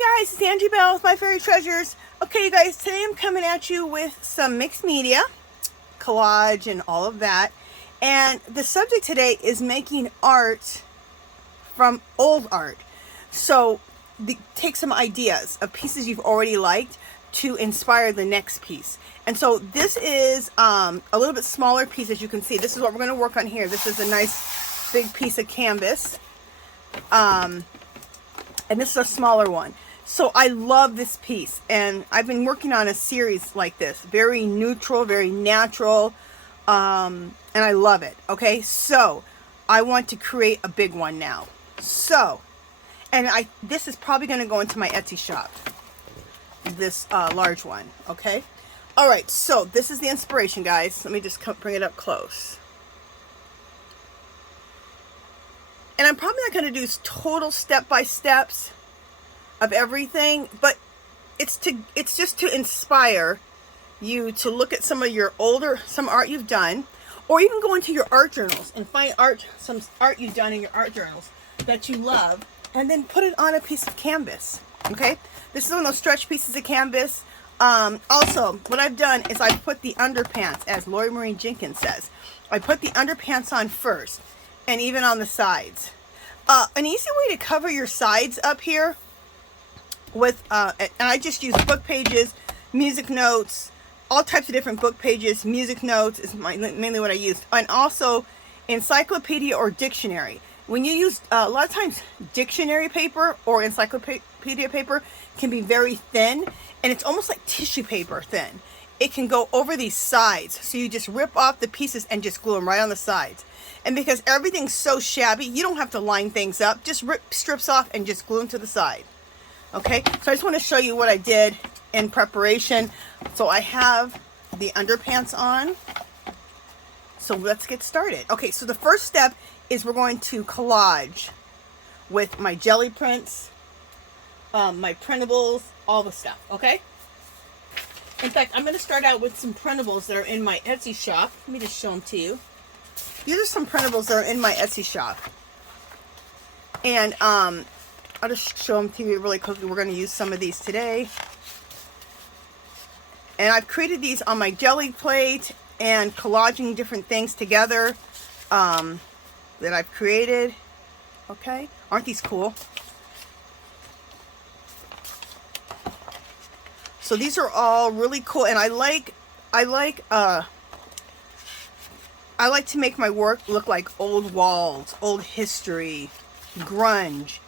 Hi guys, it's Angie Bell with My Fairy Treasures. Okay you guys, today I'm coming at you with some mixed media, collage and all of that. And the subject today is making art from old art. So take some ideas of pieces you've already liked to inspire the next piece. And so this is a little bit smaller piece, as you can see. This is what we're going to work on here. This is a nice big piece of canvas. And this is a smaller one. So I love this piece, and I've been working on a series like this, very neutral, very natural, and I love it. Okay, so I want to create a big one now. So, and this is probably going to go into my Etsy shop, this large one. Okay, all right, so this is the inspiration, guys. Let me just bring it up close. And I'm probably not going to do total step-by-steps of everything, but it's just to inspire you to look at some art you've done, or even go into your art journals and find some art you've done in your art journals that you love, and then put it on a piece of canvas. Okay, this is one of those stretch pieces of canvas. Also, what I've done is I put the underpants, as Lori Maureen Jenkins says, I put the underpants on first, and even on the sides. An easy way to cover your sides up here with, and I just use book pages, music notes, all types of different book pages. Music notes is mainly what I use, and also encyclopedia or dictionary. When you use, a lot of times dictionary paper or encyclopedia paper can be very thin, and it's almost like tissue paper thin. It can go over these sides, so you just rip off the pieces and just glue them right on the sides. And because everything's so shabby, you don't have to line things up. Just rip strips off and just glue them to the side. Okay, so I just want to show you what I did in preparation. So I have the underpants on. So let's get started. Okay, so the first step is we're going to collage with my jelly prints, my printables, all the stuff, okay? In fact, I'm going to start out with some printables that are in my Etsy shop. Let me just show them to you. These are some printables that are in my Etsy shop. And I'll just show them to you really quickly. We're going to use some of these today. And I've created these on my jelly plate and collaging different things together that I've created. Okay, aren't these cool? So these are all really cool, and I like to make my work look like old walls, old history, grunge.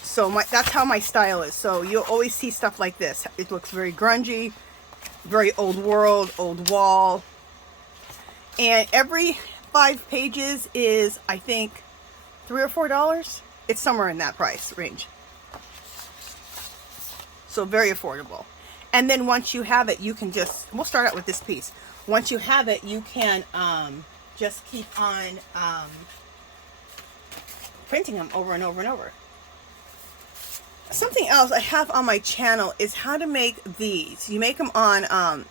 So that's how my style is. So you'll always see stuff like this. It looks very grungy, very old world, old wall. And every 5 pages is, I think, $3 or $4. It's somewhere in that price range. So very affordable. And then once you have it, you can just, we'll start out with this piece. Once you have it, you can just keep on printing them over and over and over. Something else I have on my channel is how to make these. You make them on,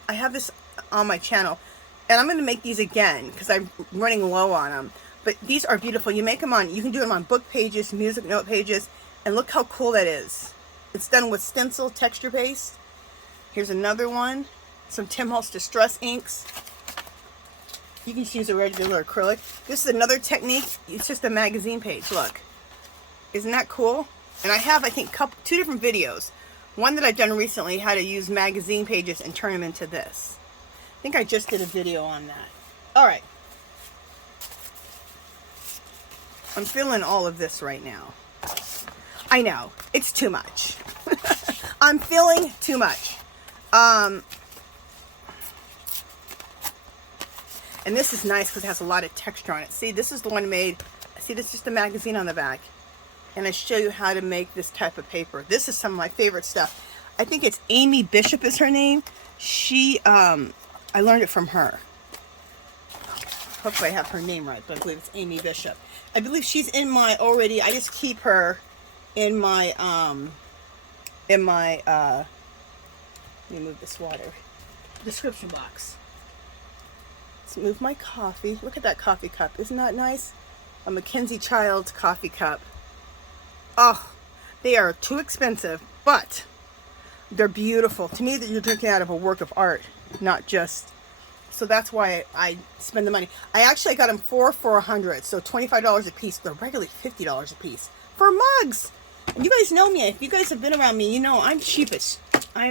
I have this on my channel, and I'm going to make these again because I'm running low on them. But these are beautiful. You make them on, you can do them on book pages, music note pages, and look how cool that is. It's done with stencil texture paste. Here's another one, some Tim Holtz Distress inks. You can just use a regular acrylic. This is another technique. It's just a magazine page. Look, isn't that cool? And I have, I think, 2 different videos. One that I've done recently, how to use magazine pages and turn them into this. I think I just did a video on that. All right. I'm feeling all of this right now. I know, it's too much. I'm feeling too much. And this is nice because it has a lot of texture on it. See, this is the one made, see, this is just a magazine on the back. And I show you how to make this type of paper. This is some of my favorite stuff. I think it's Aimie Bishop is her name. She, I learned it from her. Hopefully I have her name right, but I believe it's Aimie Bishop. I believe she's in my already, I just keep her in my, let me move this water, description box. Let's move my coffee. Look at that coffee cup. Isn't that nice? A Mackenzie Childs coffee cup. Oh, They are too expensive, but they're beautiful. To me, that you're drinking out of a work of art, not just, so that's why I spend the money. I got them for $100, so $25 a piece. They're regularly $50 a piece for mugs. And you guys know me. If you guys have been around me, you know I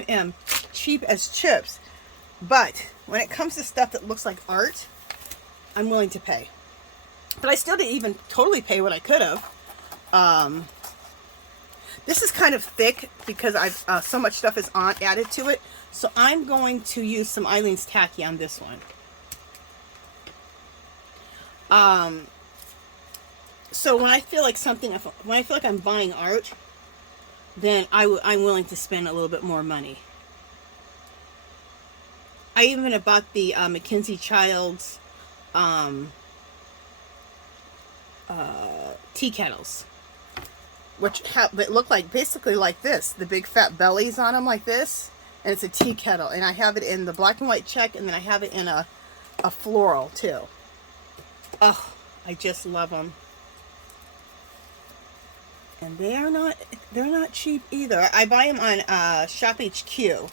am cheap as chips. But when it comes to stuff that looks like art, I'm willing to pay. But I still didn't even totally pay what I could have. This is kind of thick because I've so much stuff is added to it. So I'm going to use some Eileen's Tacky on this one. So when I feel like when I feel like I'm buying art, then I'm willing to spend a little bit more money. I even have bought the Mackenzie Childs tea kettles, which look like basically like this, the big fat bellies on them like this, and it's a tea kettle, and I have it in the black and white check, and then I have it in a floral too. Oh, I just love them. And they're not cheap either. I buy them on Shop HQ,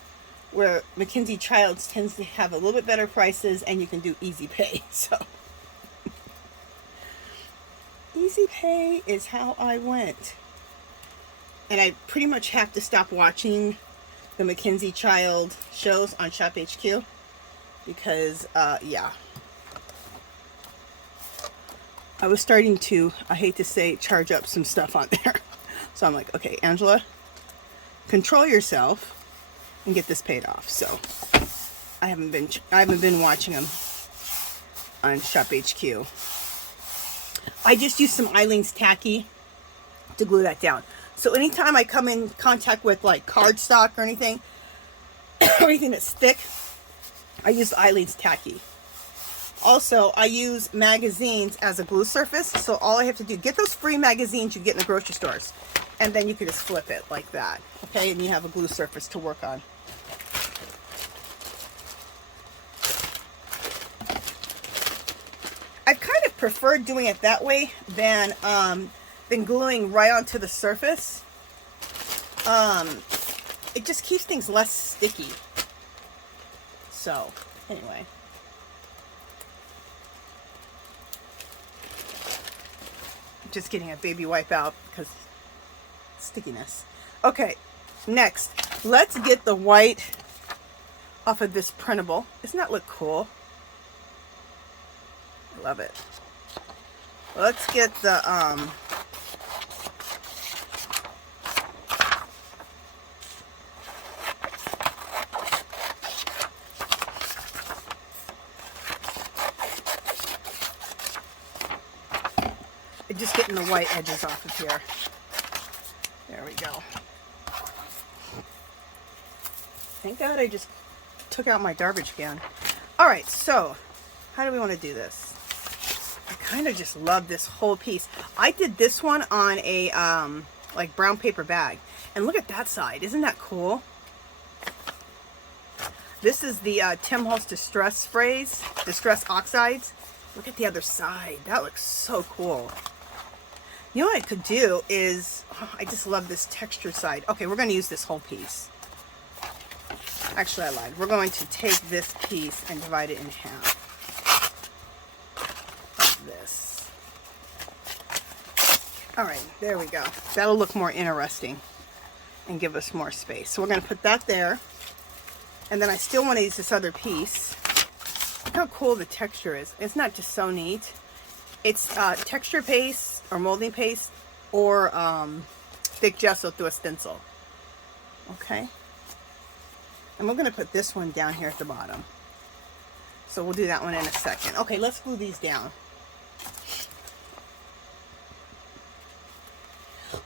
where Mackenzie Childs tends to have a little bit better prices, and you can do easy pay. So easy pay is how I went. And I pretty much have to stop watching the Mackenzie Child shows on Shop HQ because yeah, I was starting to, I hate to say, charge up some stuff on there. So I'm like, okay, Angela, control yourself and get this paid off. So I haven't been watching them on Shop HQ. I just use some Eileen's Tacky to glue that down. So anytime I come in contact with like cardstock or anything, anything that's thick, I use Eileen's Tacky. Also, I use magazines as a glue surface. So all I have to do, get those free magazines you get in the grocery stores, and then you can just flip it like that. Okay, and you have a glue surface to work on. I've kind of preferred doing it that way than gluing right onto the surface. It just keeps things less sticky. So, anyway. Just getting a baby wipe out because stickiness. Okay, next, let's get the white off of this printable. Doesn't that look cool? I love it. Let's get the just getting the white edges off of here. There we go. Thank God I just took out my garbage can. Alright, so how do we want to do this? I kind of just love this whole piece. I did this one on a like brown paper bag. And look at that side. Isn't that cool? This is the Tim Holtz Distress Sprays, Distress Oxides. Look at the other side. That looks so cool. You know what I could do is, oh, I just love this texture side. Okay, we're going to use this whole piece. Actually, I lied. We're going to take this piece and divide it in half. Like this. All right, there we go. That'll look more interesting and give us more space. So we're going to put that there. And then I still want to use this other piece. Look how cool the texture is. It's not just so neat. It's texture paste or molding paste or thick gesso through a stencil. Okay. And we're going to put this one down here at the bottom. So we'll do that one in a second. Okay, let's glue these down.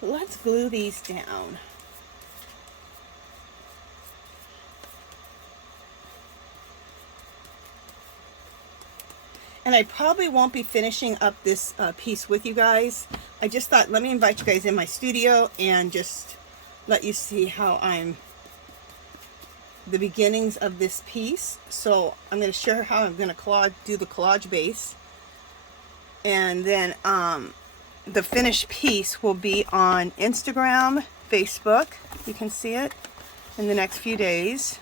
Let's glue these down. And I probably won't be finishing up this piece with you guys. I just thought, let me invite you guys in my studio and just let you see how the beginnings of this piece. So I'm going to share how I'm going to do the collage base. And then the finished piece will be on Instagram, Facebook. You can see it in the next few days.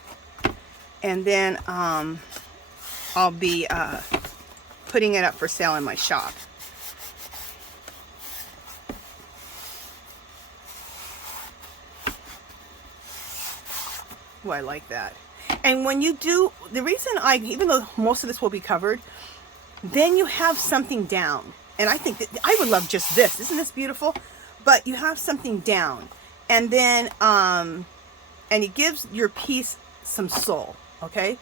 And then I'll be putting it up for sale in my shop. Oh, I like that. And when you do, the reason even though most of this will be covered, then you have something down. And I think that I would love just this. Isn't this beautiful? But you have something down. And then, and it gives your piece some soul, okay?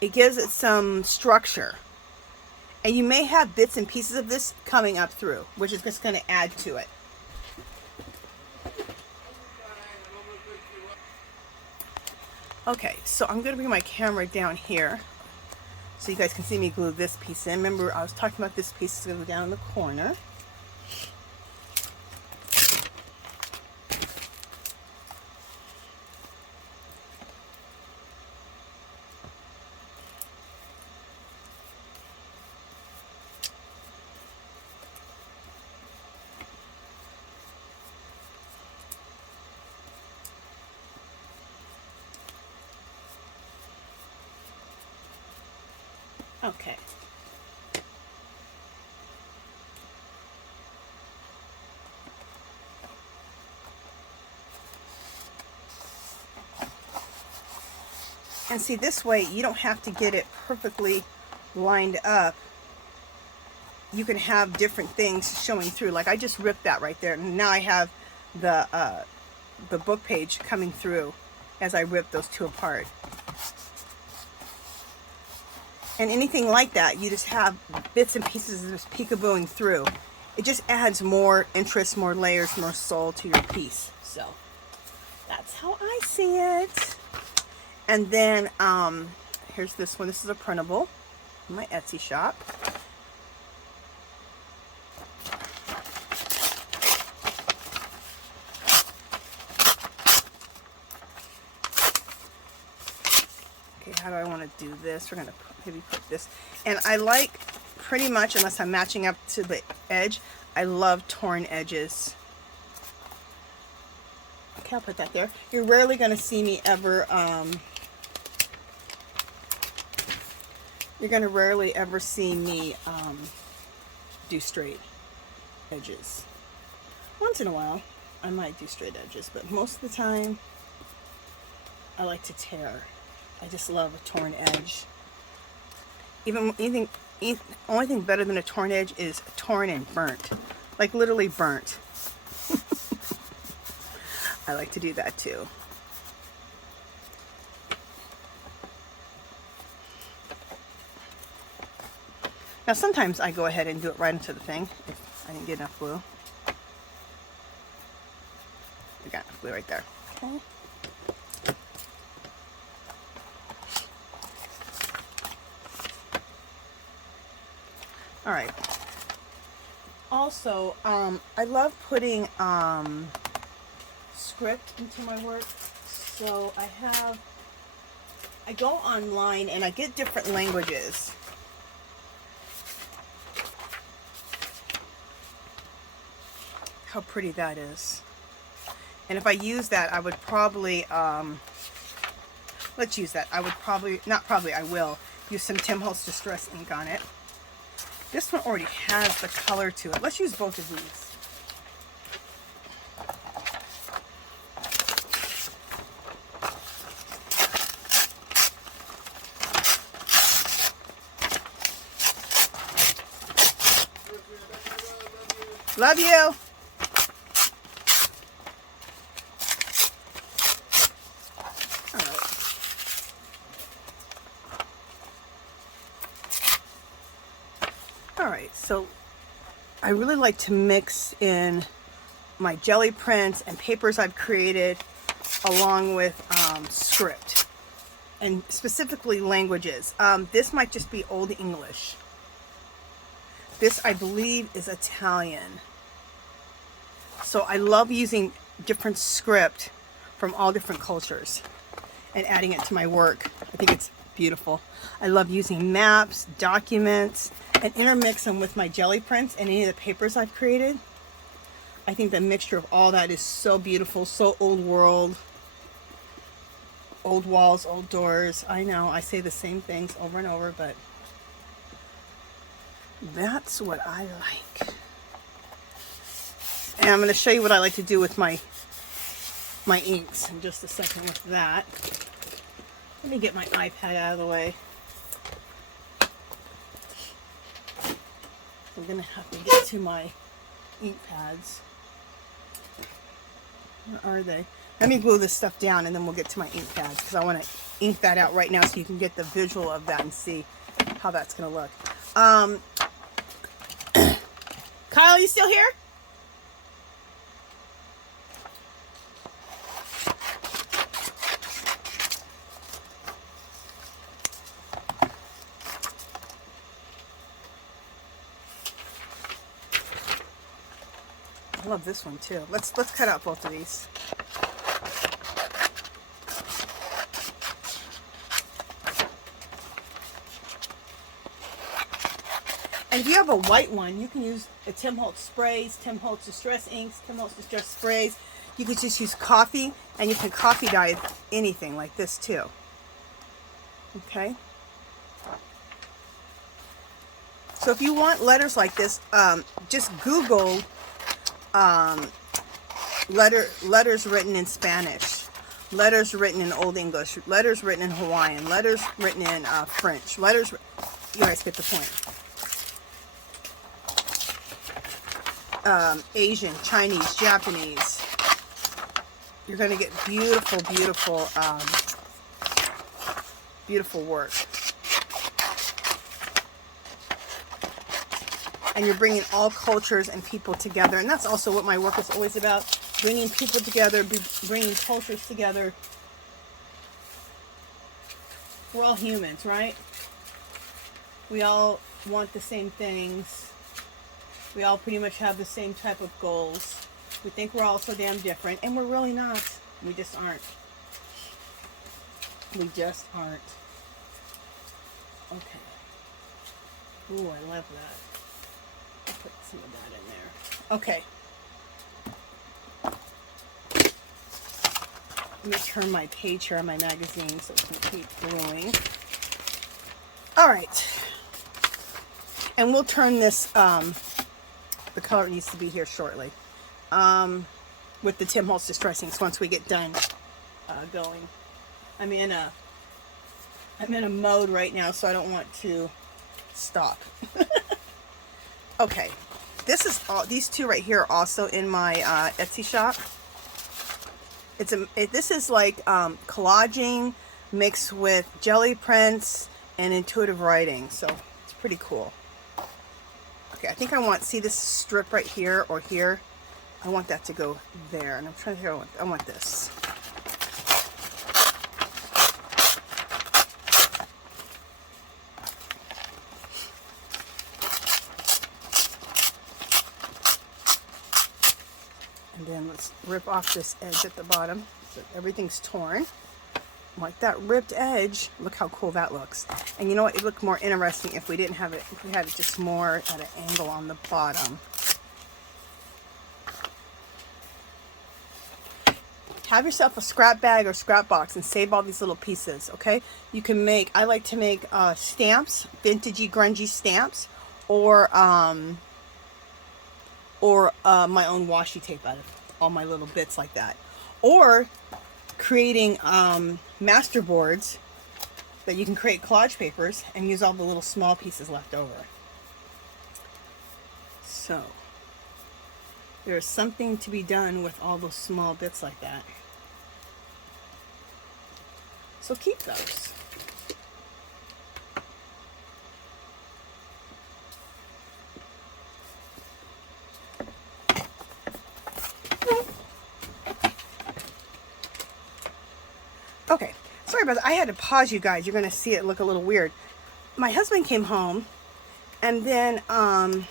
It gives it some structure. And you may have bits and pieces of this coming up through, which is just going to add to it. Okay, so I'm going to bring my camera down here so you guys can see me glue this piece in. Remember, I was talking about this piece is going to go down in the corner. Okay. And see, this way you don't have to get it perfectly lined up. You can have different things showing through. Like I just ripped that right there, and now I have the book page coming through as I rip those two apart. And anything like that, you just have bits and pieces of this peekabooing through. It just adds more interest, more layers, more soul to your piece. So that's how I see it. And then here's this one. This is a printable in my Etsy shop. Okay, how do I want to do this? We're going to maybe put this. And I like pretty much, unless I'm matching up to the edge, I love torn edges. Okay, I'll put that there. You're rarely going to see me ever, you're going to rarely ever see me do straight edges. Once in a while, I might do straight edges, but most of the time, I like to tear. I just love a torn edge. Only thing better than a torn edge is torn and burnt. Like literally burnt. I like to do that too. Now sometimes I go ahead and do it right into the thing if I didn't get enough glue. We got enough glue right there. Okay. All right. Also, I love putting script into my work. So I go online and I get different languages. How pretty that is. And if I use that, I would probably, let's use that. I would probably, not probably, I will use some Tim Holtz Distress ink on it. This one already has the color to it. Let's use both of these. Love you. Alright, so I really like to mix in my jelly prints and papers I've created along with script, and specifically languages. This might just be Old English. This, I believe, is Italian. So I love using different script from all different cultures and adding it to my work. I think it's beautiful. I love using maps, documents, and intermix them with my jelly prints and any of the papers I've created. I think the mixture of all that is so beautiful, so old world. Old walls, old doors. I know, I say the same things over and over, but that's what I like. And I'm going to show you what I like to do with my inks in just a second with that. Let me get my iPad out of the way. I'm going to have to get to my ink pads. Where are they? Let me glue this stuff down and then we'll get to my ink pads because I want to ink that out right now so you can get the visual of that and see how that's going to look. Kyle, you still here? I love this one too. Let's cut out both of these. And if you have a white one, you can use the Tim Holtz sprays, Tim Holtz Distress inks, Tim Holtz Distress sprays. You could just use coffee, and you can coffee dye anything like this too. Okay. So if you want letters like this, just Google letters written in Spanish, letters written in Old English, letters written in Hawaiian, letters written in French, letters. You guys get the point. Asian, Chinese, Japanese. You're going to get beautiful, beautiful, beautiful work. And you're bringing all cultures and people together. And that's also what my work is always about. Bringing people together, bringing cultures together. We're all humans, right? We all want the same things. We all pretty much have the same type of goals. We think we're all so damn different, and we're really not. We just aren't. We just aren't. Okay. Ooh, I love that. I'll put some of that in there. Okay. Let me turn my page here on my magazine so it can keep gluing. All right. And we'll turn this, the color needs to be here shortly, with the Tim Holtz Distress inks once we get done going. I'm in a mode right now, so I don't want to stop. Okay, this is all. These two right here are also in my Etsy shop. This is like collaging mixed with jelly prints and intuitive writing, so it's pretty cool. Okay, I think I want, see this strip right here or here? I want that to go there, and I'm trying to figure out, I want this. And then let's rip off this edge at the bottom so everything's torn. Like that ripped edge, look how cool that looks. And you know what, it looked more interesting if we didn't have it, if we had it just more at an angle on the bottom. Have yourself a scrap bag or scrap box and save all these little pieces, okay? You can make, I like to make stamps, vintagey, grungy stamps, or my own washi tape out of all my little bits like that. Or creating master boards that you can create collage papers and use all the little small pieces left over. So there's something to be done with all those small bits like that. So keep those. Okay, sorry about that. I had to pause you guys. You're going to see it look a little weird. My husband came home, and then, oh,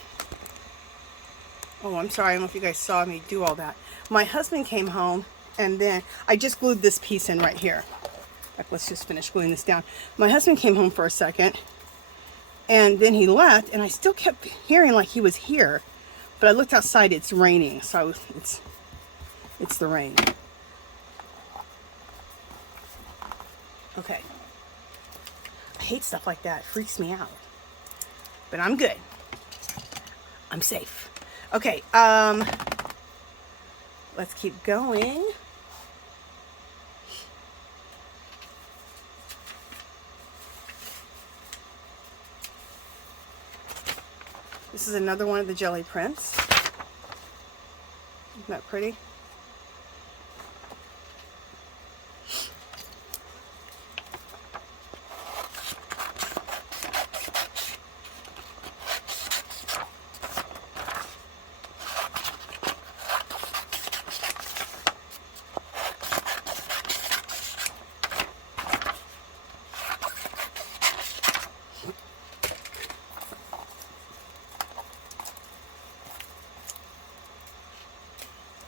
I'm sorry. I don't know if you guys saw me do all that. My husband came home, and then I just glued this piece in right here. Like, let's just finish gluing this down. My husband came home for a second, and then he left, and I still kept hearing like he was here. But I looked outside, it's raining, so it's the rain. Okay. I hate stuff like that. It freaks me out. But I'm good. I'm safe. Okay, let's keep going. This is another one of the jelly prints. Isn't that pretty?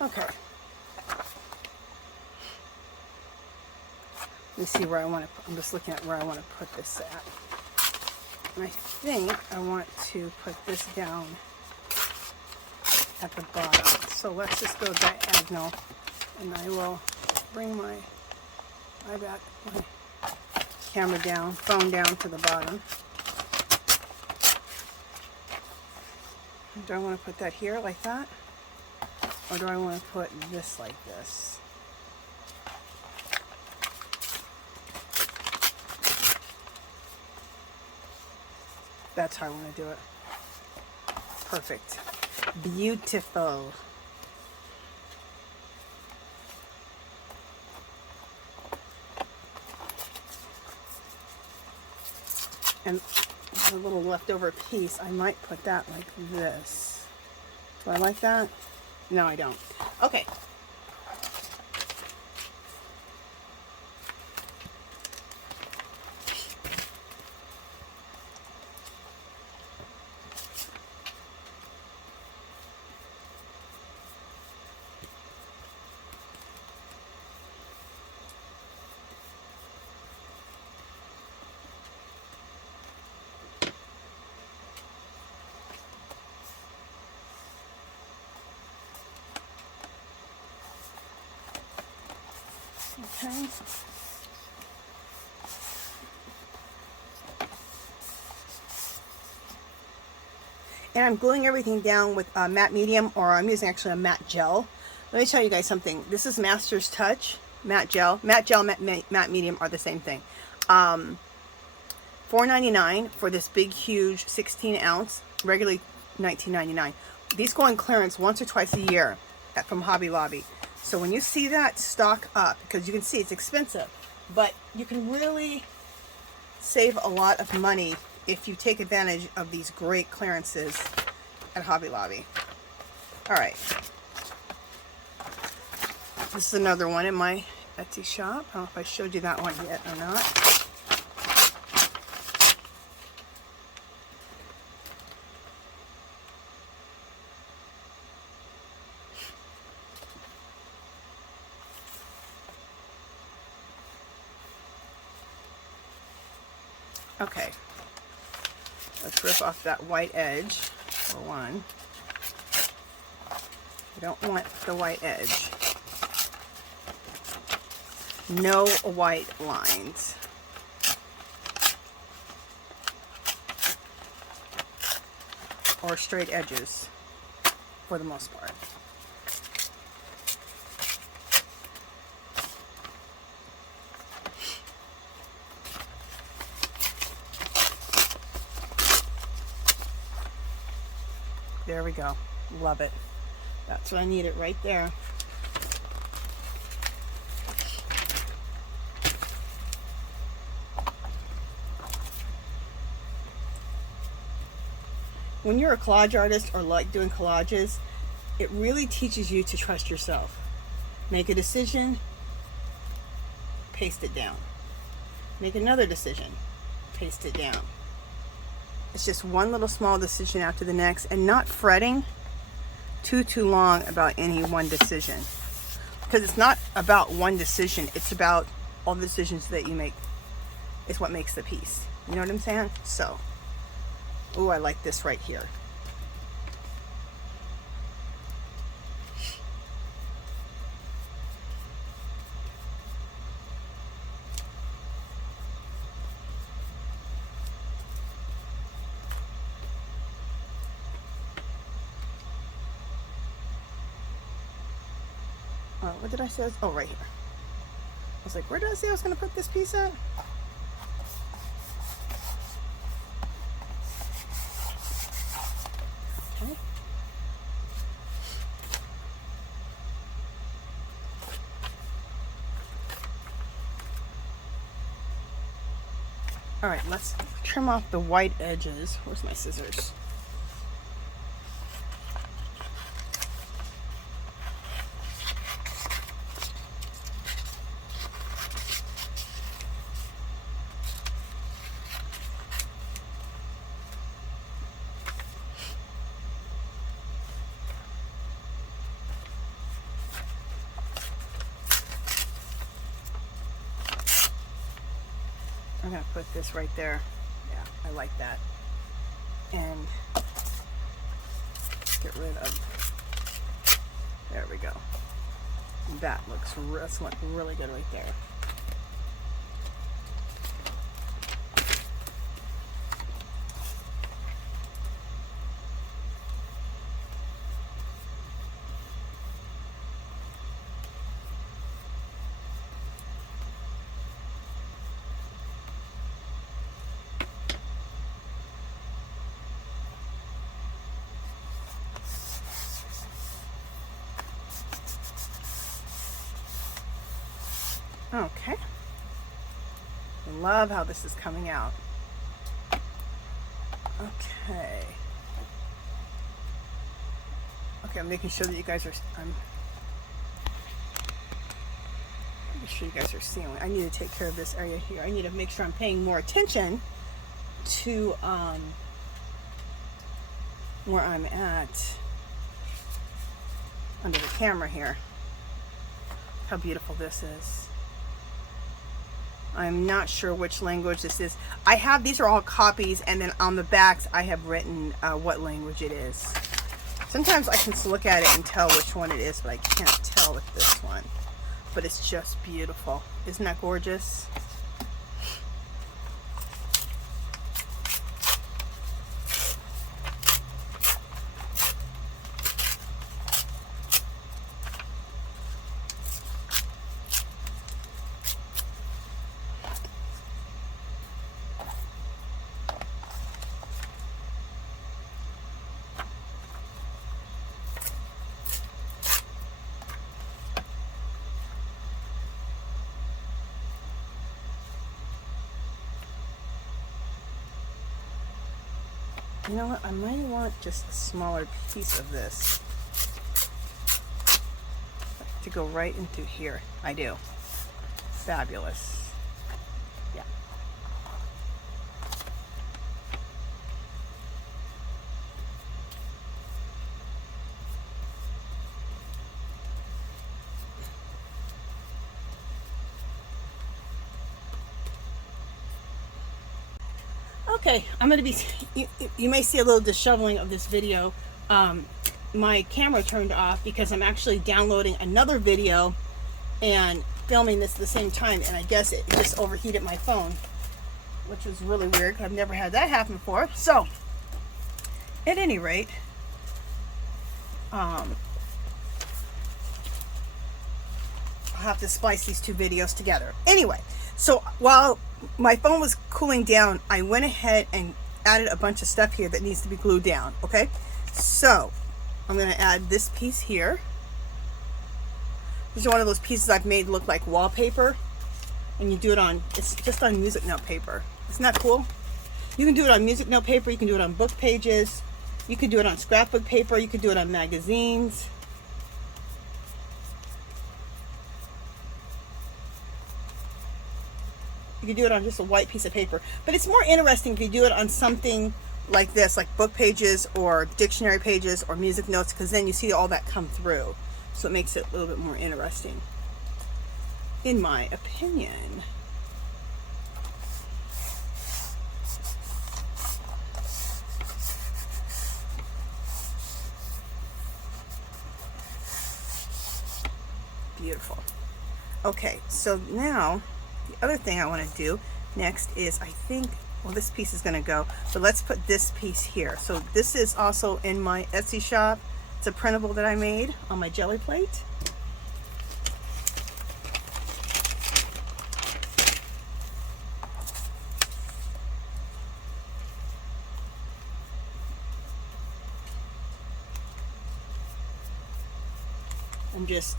Okay. Let me see where I want to put, I'm just looking at where I want to put this at. And I think I want to put this down at the bottom. So let's just go diagonal, and I will bring my camera down, phone down to the bottom. Do I want to put that here like that? Or do I want to put this like this? That's how I want to do it. Perfect. Beautiful. And a little leftover piece, I might put that like this. Do I like that? No, I don't. Okay. Okay. And I'm gluing everything down with matte medium, or I'm using actually a matte gel. Let me show you guys something. This is Master's Touch matte gel. Matte gel, matte medium are the same thing. $4.99 for this big, huge 16 ounce. Regularly $19.99. These go on clearance once or twice a year from Hobby Lobby. So when you see that, stock up, because you can see it's expensive, but you can really save a lot of money if you take advantage of these great clearances at Hobby Lobby. All right. This is another one in my Etsy shop. I don't know if I showed you that one yet or not. Okay, let's rip off that white edge for one. I don't want the white edge. No white lines. Or straight edges for the most part. There we go. Love it. That's what I needed right there. When you're a collage artist or like doing collages, it really teaches you to trust yourself. Make a decision, paste it down. Make another decision, paste it down. It's just one little small decision after the next, and not fretting too long about any one decision. Because it's not about one decision, it's about all the decisions that you make. It's what makes the piece. You know what I'm saying? So, oh, I like this right here. What did I say? Oh, right here. I was like, where did I say I was going to put this piece at? Okay. All right, let's trim off the white edges. Where's my scissors? I'm gonna put this right there. Yeah, I like that. And get rid of, there we go. That's looking really good right there. Okay. I love how this is coming out. Okay. Okay, I'm making sure that you guys are, making sure you guys are seeing. I need to take care of this area here. I need to make sure I'm paying more attention to where I'm at under the camera here. How beautiful this is. I'm not sure which language this is. I have, these are all copies, and then on the backs I have written what language it is. Sometimes I can look at it and tell which one it is, but I can't tell with this one. But it's just beautiful. Isn't that gorgeous? You know what? I might want just a smaller piece of this to go right into here. I do. Fabulous. Yeah. Okay, I'm going to be, you may see a little disheveling of this video. My camera turned off because I'm actually downloading another video and filming this at the same time, and I guess it just overheated my phone, which was really weird. I've never had that happen before. So, at any rate, I'll have to splice these two videos together. Anyway, so while my phone was cooling down, I went ahead and added a bunch of stuff here that needs to be glued down. Okay, so I'm going to add this piece here. This is one of those pieces I've made look like wallpaper, and you do it on, it's just on music note paper. Isn't that cool? You can do it on music note paper, you can do it on book pages, you can do it on scrapbook paper, you can do it on magazines. You can do it on just a white piece of paper, but it's more interesting if you do it on something like this, like book pages or dictionary pages or music notes, because then you see all that come through. So it makes it a little bit more interesting, in my opinion. Beautiful. Okay, so now the other thing I want to do next is, I think, well, this piece is going to go, but let's put this piece here. So this is also in my Etsy shop. It's a printable that I made on my jelly plate. I'm just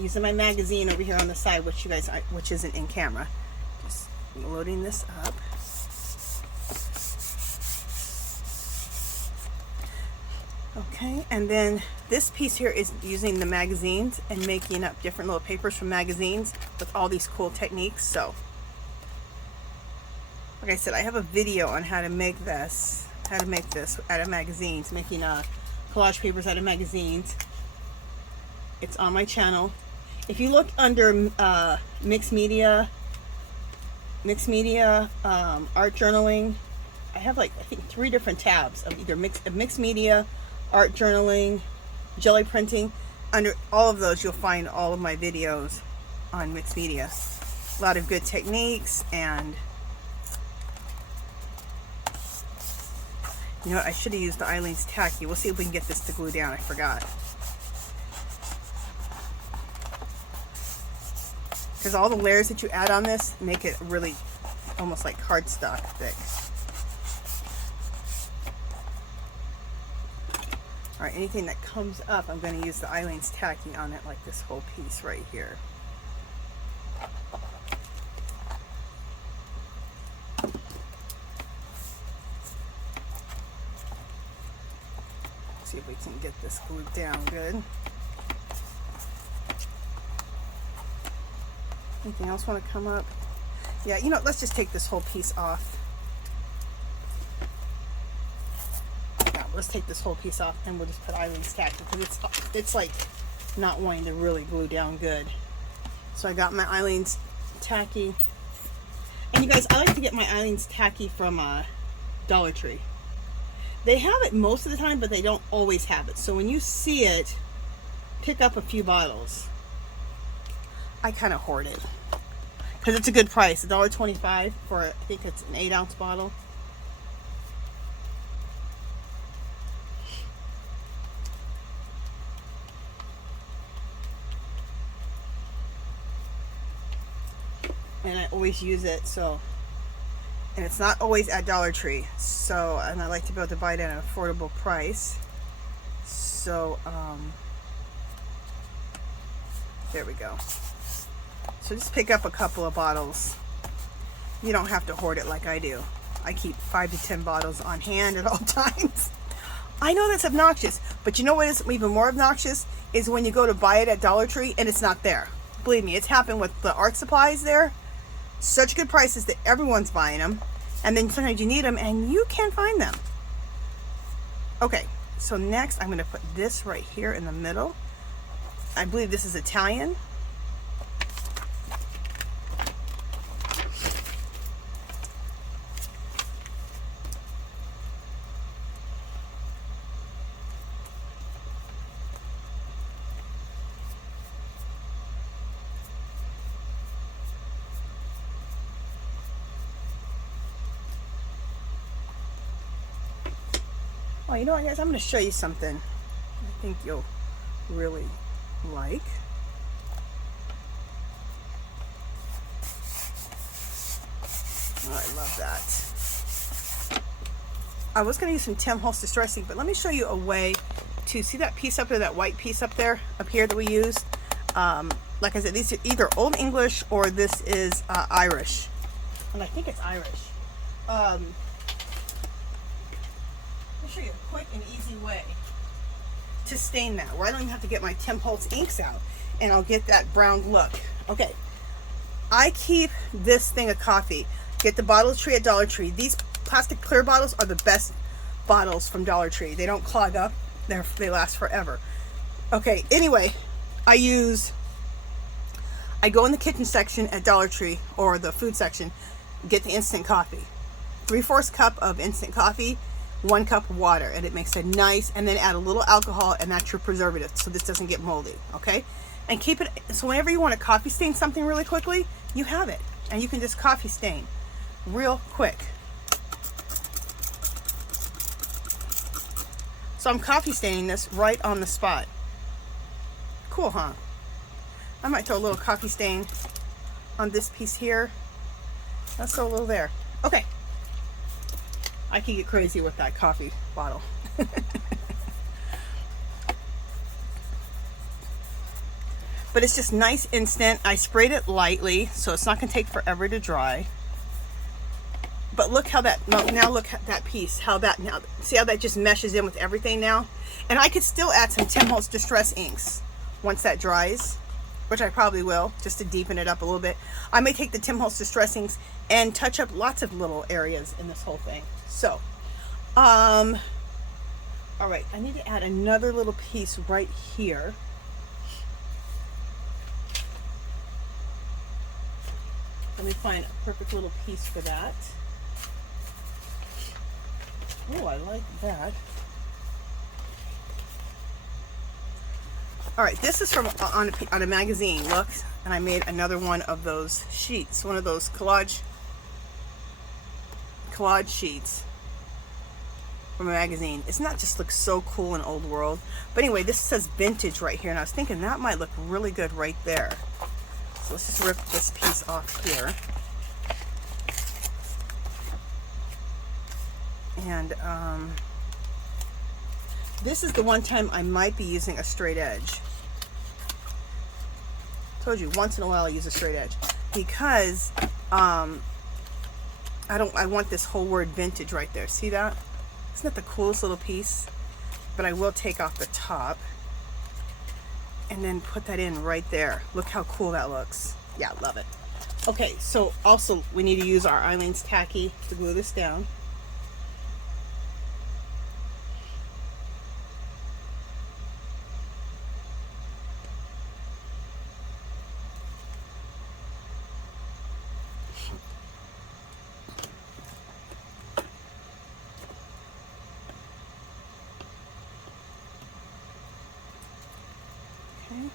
using my magazine over here on the side, which isn't in camera. Just loading this up. Okay, and then this piece here is using the magazines and making up different little papers from magazines with all these cool techniques. So, like I said, I have a video on how to make this out of magazines, making collage papers out of magazines. It's on my channel. If you look under mixed media, art journaling, I have like, I think 3 different tabs of either mixed media, art journaling, jelly printing. Under all of those, you'll find all of my videos on mixed media. A lot of good techniques. And you know what, I should have used the Eileen's Tacky. We'll see if we can get this to glue down. I forgot. Because all the layers that you add on this make it really almost like cardstock thick. All right, anything that comes up, I'm going to use the Eileen's Tacky on it, like this whole piece right here. See if we can get this glued down good. Anything else want to come up? Yeah, you know, let's just take this whole piece off. Let's take this whole piece off and we'll just put Eileen's Tacky, because it's like not wanting to really glue down good. So I got my Eileen's Tacky. And you guys, I like to get my Eileen's Tacky from Dollar Tree. They have it most of the time, but they don't always have it. So when you see it, pick up a few bottles. I kind of hoard it because it's a good price, $1.25 for, I think it's an 8-ounce bottle. And I always use it, so, and it's not always at Dollar Tree, so, and I like to be able to buy it at an affordable price. So there we go. So just pick up a couple of bottles. You don't have to hoard it like I do. I keep 5 to 10 bottles on hand at all times. I know that's obnoxious, but you know what is even more obnoxious is when you go to buy it at Dollar Tree and it's not there. Believe me, it's happened with the art supplies there. Such good prices that everyone's buying them, and then sometimes you need them and you can't find them. Okay, so next I'm going to put this right here in the middle. I believe this is Italian. Oh, you know what, guys? I'm going to show you something I think you'll really like. Oh, I love that. I was going to use some Tim Holtz Distress Ink, but let me show you a way to see that piece up there, that white piece up there, up here that we used. Like I said, these are either Old English or this is Irish. And I think it's Irish. Show you a quick and easy way to stain that, where I don't even have to get my Tim Holtz inks out and I'll get that brown look. Okay, I keep this thing of coffee. Get the bottle tree at Dollar Tree. These plastic clear bottles are the best bottles from Dollar Tree. They don't clog up. They last forever. Okay, anyway, I go in the kitchen section at Dollar Tree or the food section, get the instant coffee. 3/4 cup of instant coffee, 1 cup of water, and it makes it nice, and then add a little alcohol, and that's your preservative, so this doesn't get moldy, okay? And keep it, so whenever you want to coffee stain something really quickly, you have it, and you can just coffee stain real quick. So I'm coffee staining this right on the spot. Cool, huh? I might throw a little coffee stain on this piece here. Let's throw a little there. Okay. I can get crazy with that coffee bottle. but it's just nice instant. I sprayed it lightly, so it's not gonna take forever to dry. But look how that, now look at that piece, how that, now see how that just meshes in with everything now? And I could still add some Tim Holtz Distress inks once that dries, which I probably will, just to deepen it up a little bit. I may take the Tim Holtz Distress inks and touch up lots of little areas in this whole thing. So, all right, I need to add another little piece right here. Let me find a perfect little piece for that. Oh, I like that. All right, this is from on a magazine. Look, and I made another one of those sheets, one of those collage sheets from a magazine. Isn't that just looks so cool in Old World? But anyway, this says vintage right here, and I was thinking that might look really good right there. So let's just rip this piece off here. And this is the one time I might be using a straight edge. Told you, once in a while I use a straight edge because I want this whole word vintage right there. See that? Isn't that the coolest little piece? But I will take off the top and then put that in right there. Look how cool that looks. Yeah, love it. Okay, so also we need to use our Eileen's Tacky to glue this down. Okay.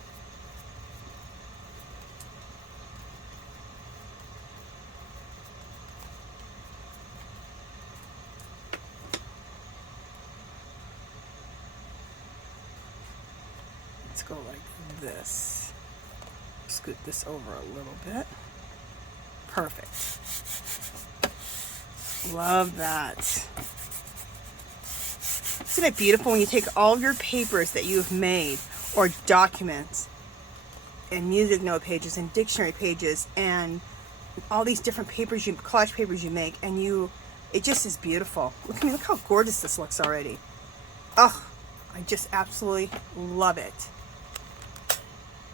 Let's go like this. Scoot this over a little bit. Perfect. Love that. Isn't it beautiful when you take all of your papers that you've made, or documents, and music note pages, and dictionary pages, and all these different papers, collage papers you make, and it just is beautiful. Look at me, look how gorgeous this looks already. Oh, I just absolutely love it.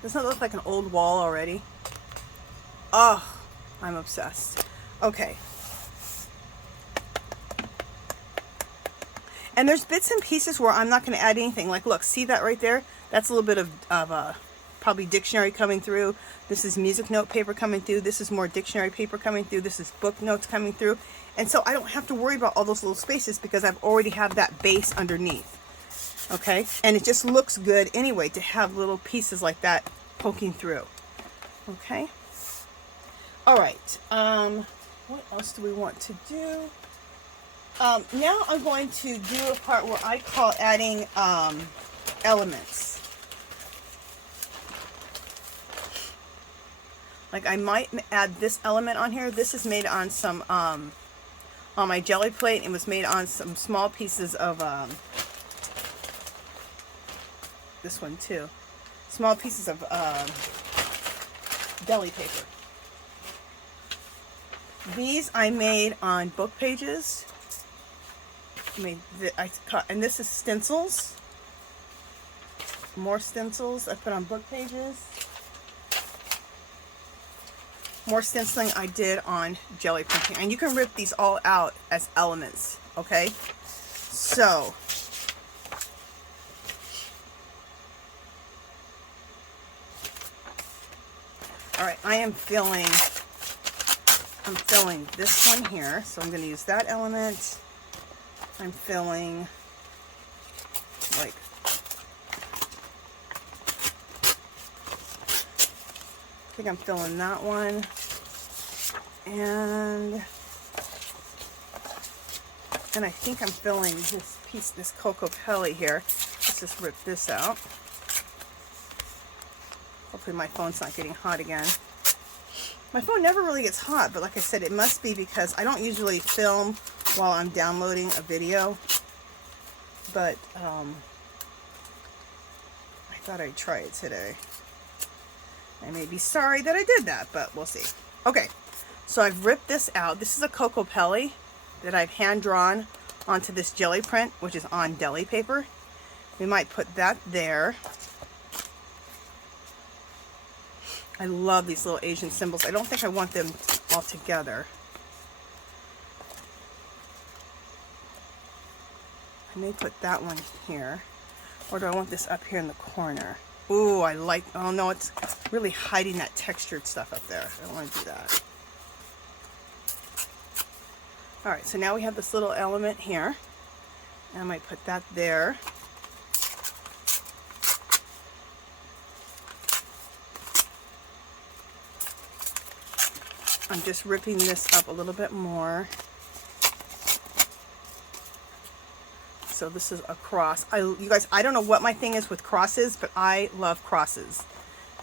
Doesn't it look like an old wall already? Oh, I'm obsessed. Okay. And there's bits and pieces where I'm not going to add anything. Like, look, see that right there? That's a little bit of probably dictionary coming through. This is music note paper coming through. This is more dictionary paper coming through. This is book notes coming through. And so I don't have to worry about all those little spaces because I've already have that base underneath. Okay? And it just looks good anyway to have little pieces like that poking through. Okay? All right. What else do we want to do? Now I'm going to do a part where I call adding elements. Like I might add this element on here. This is made on some, on my jelly plate. It was made on some small pieces of, this one too. Small pieces of deli paper. These I made on book pages. And this is stencils. More stencils I put on book pages. More stenciling I did on jelly printing. And you can rip these all out as elements, okay? So, all right, I'm filling this one here. So I'm going to use that element. I'm filling like I think I'm filling that one, and I think I'm filling this piece, this Cocoa Pelly here. Let's just rip this out. Hopefully my phone's not getting hot again. My phone never really gets hot, but like I said, it must be because I don't usually film while I'm downloading a video, but I thought I'd try it today. I may be sorry that I did that, but we'll see. Okay, so I've ripped this out. This is a Cocoa Pelly that I've hand drawn onto this jelly print, which is on deli paper. We might put that there. I love these little Asian symbols. I don't think I want them all together. I may put that one here. Or do I want this up here in the corner? Ooh, I like, oh no, it's really hiding that textured stuff up there. I don't want to do that. Alright, so now we have this little element here. And I might put that there. I'm just ripping this up a little bit more. So this is a cross. You guys, I don't know what my thing is with crosses, but I love crosses.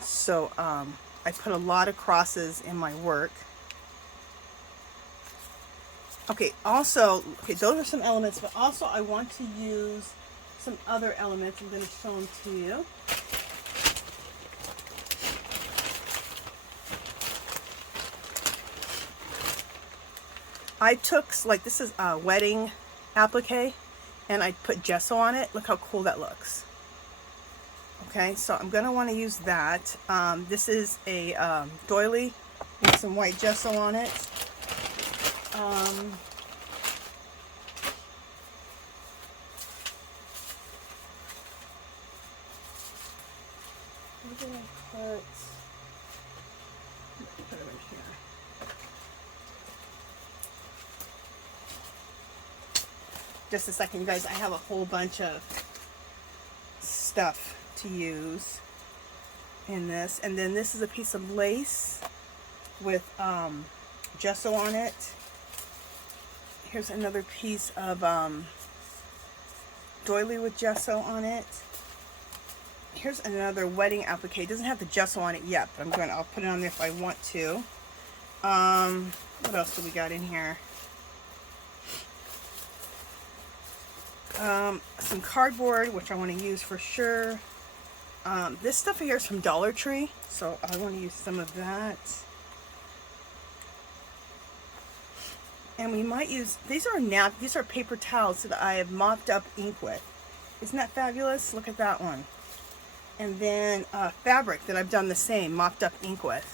So I put a lot of crosses in my work. Okay, also, okay, those are some elements, but also I want to use some other elements. I'm going to show them to you. I took, like, this is a wedding applique, and I put gesso on it. Look how cool that looks. Okay, so I'm going to want to use that. This is a doily with some white gesso on it. What did I put? Put it in here. Just a second, you guys. I have a whole bunch of stuff to use in this. And then this is a piece of lace with gesso on it. Here's another piece of doily with gesso on it. Here's another wedding applique. It doesn't have the gesso on it yet, but I'll put it on there if I want to. What else do we got in here? Some cardboard, which I want to use for sure. This stuff here is from Dollar Tree, so I want to use some of that. And we might use, these are paper towels that I have mopped up ink with. Isn't that fabulous? Look at that one. And then fabric that I've done the same, mopped up ink with.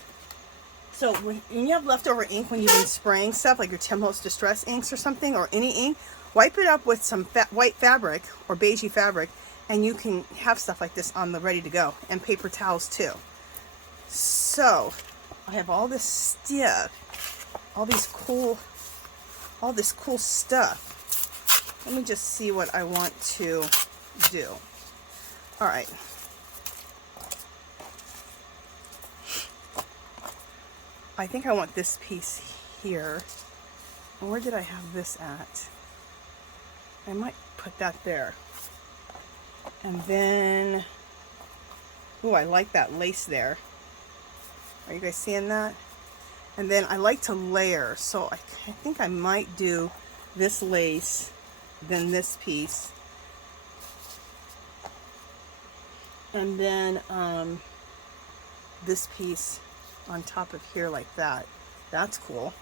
So when you have leftover ink, when you've been spraying stuff like your Tim Holtz Distress inks or something, or any ink, wipe it up with some white fabric or beigey fabric, and you can have stuff like this on the ready to go, and paper towels too. So I have all this stuff, all this cool stuff. Let me just see what I want to do. All right. I think I want this piece here. Where did I have this at? I might put that there. And then, oh, I like that lace there. Are you guys seeing that? And then I like to layer, so I think I might do this lace, then this piece, and then this piece on top of here like that. That's cool.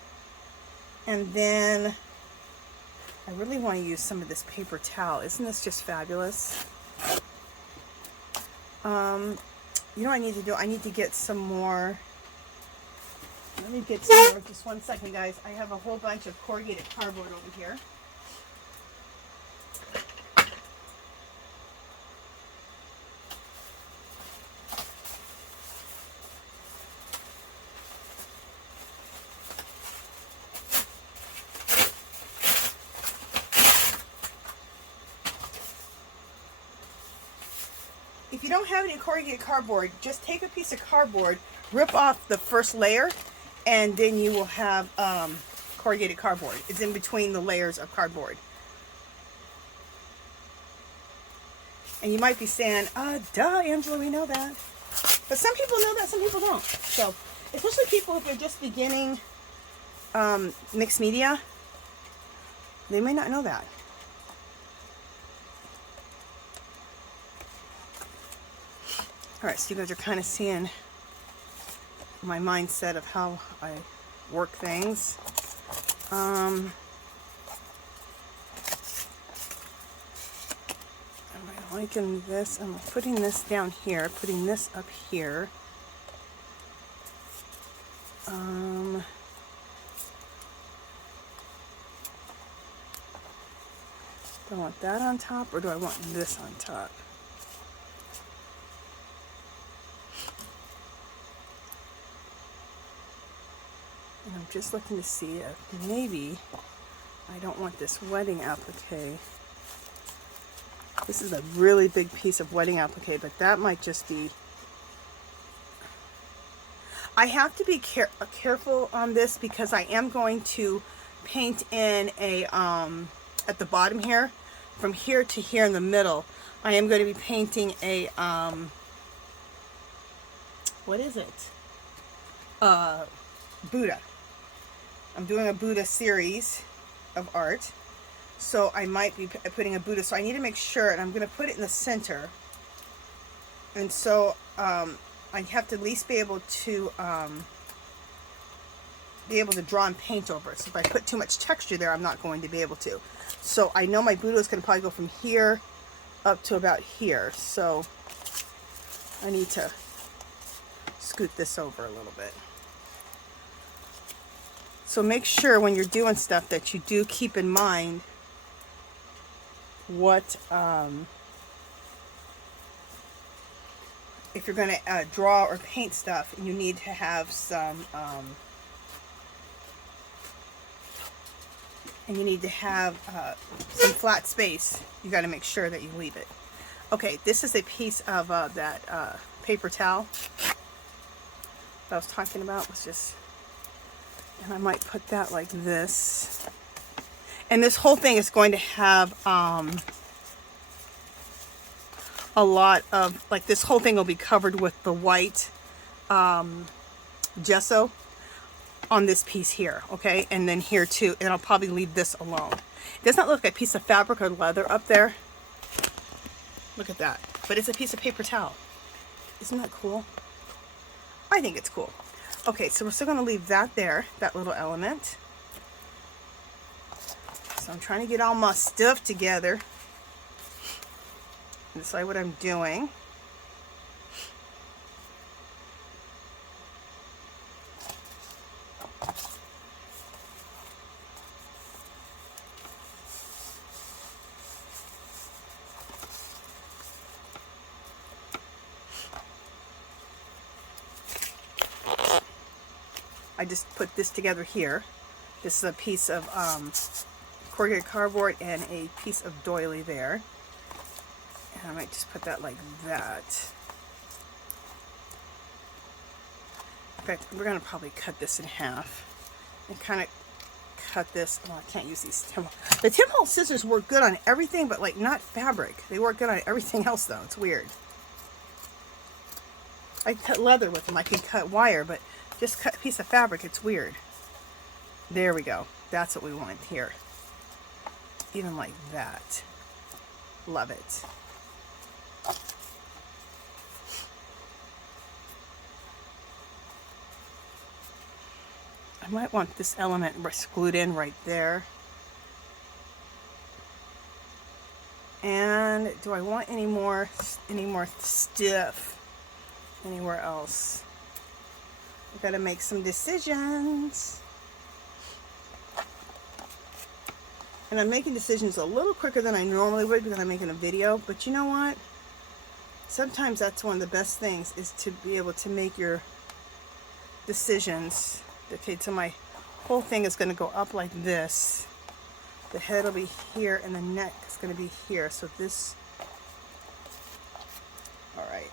And then I really want to use some of this paper towel. Isn't this just fabulous? You know what I need to do? I need to get some more. Let me get some more. Just one second, guys. I have a whole bunch of corrugated cardboard over here. If you don't have any corrugated cardboard, just take a piece of cardboard, rip off the first layer, and then you will have corrugated cardboard. It's in between the layers of cardboard. And you might be saying, duh, Angela, we know that. But some people know that, some people don't. So, especially people who are just beginning mixed media, they may not know that. Alright, so you guys are kind of seeing my mindset of how I work things. Am I liking this? I'm putting this down here, putting this up here. Do I want that on top, or do I want this on top? And I'm just looking to see if maybe I don't want this wedding applique. This is a really big piece of wedding applique, but that might just be... I have to be careful on this because I am going to paint in a, at the bottom here, from here to here in the middle, I am going to be painting a, what is it? Buddha. I'm doing a Buddha series of art. So I might be putting a Buddha. So I need to make sure, and I'm going to put it in the center. And so I have to at least be able to draw and paint over it. So if I put too much texture there, I'm not going to be able to. So I know my Buddha is going to probably go from here up to about here. So I need to scoot this over a little bit. So make sure when you're doing stuff that you do keep in mind what, if you're going to draw or paint stuff, you need to have some, and you need to have some flat space. You got to make sure that you leave it. Okay, this is a piece of that paper towel that I was talking about. Let's just, and I might put that like this. And this whole thing is going to have a lot of, like, this whole thing will be covered with the white gesso on this piece here, okay? And then here too, and I'll probably leave this alone. It does not look like a piece of fabric or leather up there. Look at that. But it's a piece of paper towel. Isn't that cool? I think it's cool. Okay, so we're still going to leave that there, that little element. So I'm trying to get all my stuff together. Decide what I'm doing. I just put this together here. This is a piece of corrugated cardboard and a piece of doily there. And I might just put that like that. In fact, we're going to probably cut this in half and kind of cut this. Oh, I can't use these Tim Holtz. The Tim Holtz scissors work good on everything, but like not fabric. They work good on everything else though. It's weird. I can cut leather with them. I can cut wire, but just cut a piece of fabric, it's weird. There we go. That's what we want here. Even like that. Love it. I might want this element glued in right there. And do I want any more stiff anywhere else? I've got to make some decisions. And I'm making decisions a little quicker than I normally would because I'm making a video. But you know what? Sometimes that's one of the best things, is to be able to make your decisions. Okay, so my whole thing is going to go up like this. The head will be here and the neck is going to be here. So this, all right.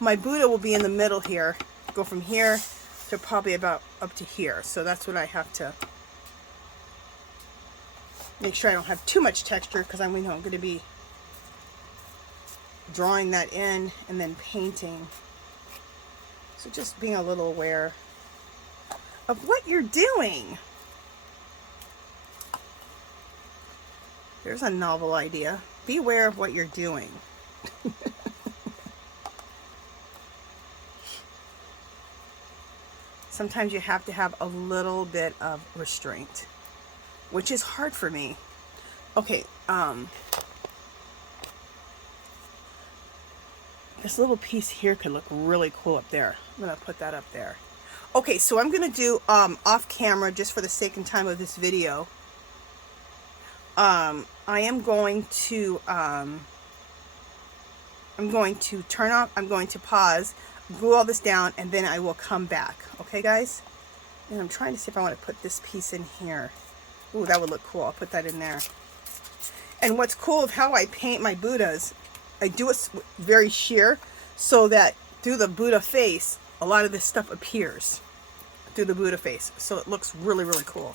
My Buddha will be in the middle here. Go from here to probably about up to here. So that's what I have to make sure I don't have too much texture, because I'm going to be drawing that in and then painting. So just being a little aware of what you're doing. There's a novel idea. Be aware of what you're doing. sometimes you have to have a little bit of restraint, which is hard for me. Okay, this little piece here could look really cool up there. I'm gonna put that up there. Okay, so I'm gonna do off camera, just for the sake and time of this video. I am going to turn off, I'm going to pause, glue all this down, and then I will come back. Okay, guys? And I'm trying to see if I want to put this piece in here. Ooh, that would look cool. I'll put that in there. And what's cool of how I paint my Buddhas, I do it very sheer, so that through the Buddha face, a lot of this stuff appears through the Buddha face. So it looks really, really cool.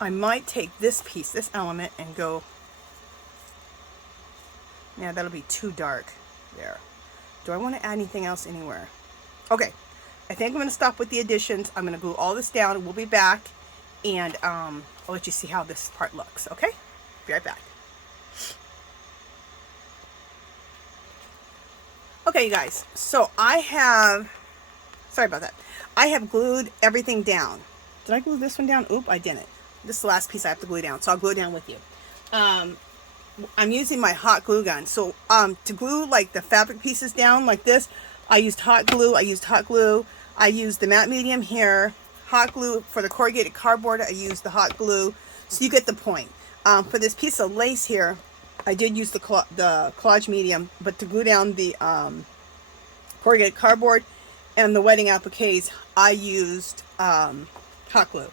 I might take this piece, this element, and go, yeah, that'll be too dark there. Do I want to add anything else anywhere? Okay, I think I'm going to stop with the additions. I'm going to glue all this down. We'll be back, and I'll let you see how this part looks, okay? Be right back. Okay, you guys, so I have, sorry about that. I have glued everything down. Did I glue this one down? Oop, I didn't. This is the last piece I have to glue down, so I'll glue it down with you. I'm using my hot glue gun. So to glue like the fabric pieces down like this, I used hot glue. I used the matte medium here. Hot glue for the corrugated cardboard. I used the hot glue. So you get the point. For this piece of lace here, I did use the collage medium, but to glue down the corrugated cardboard and the wedding appliques, I used hot glue.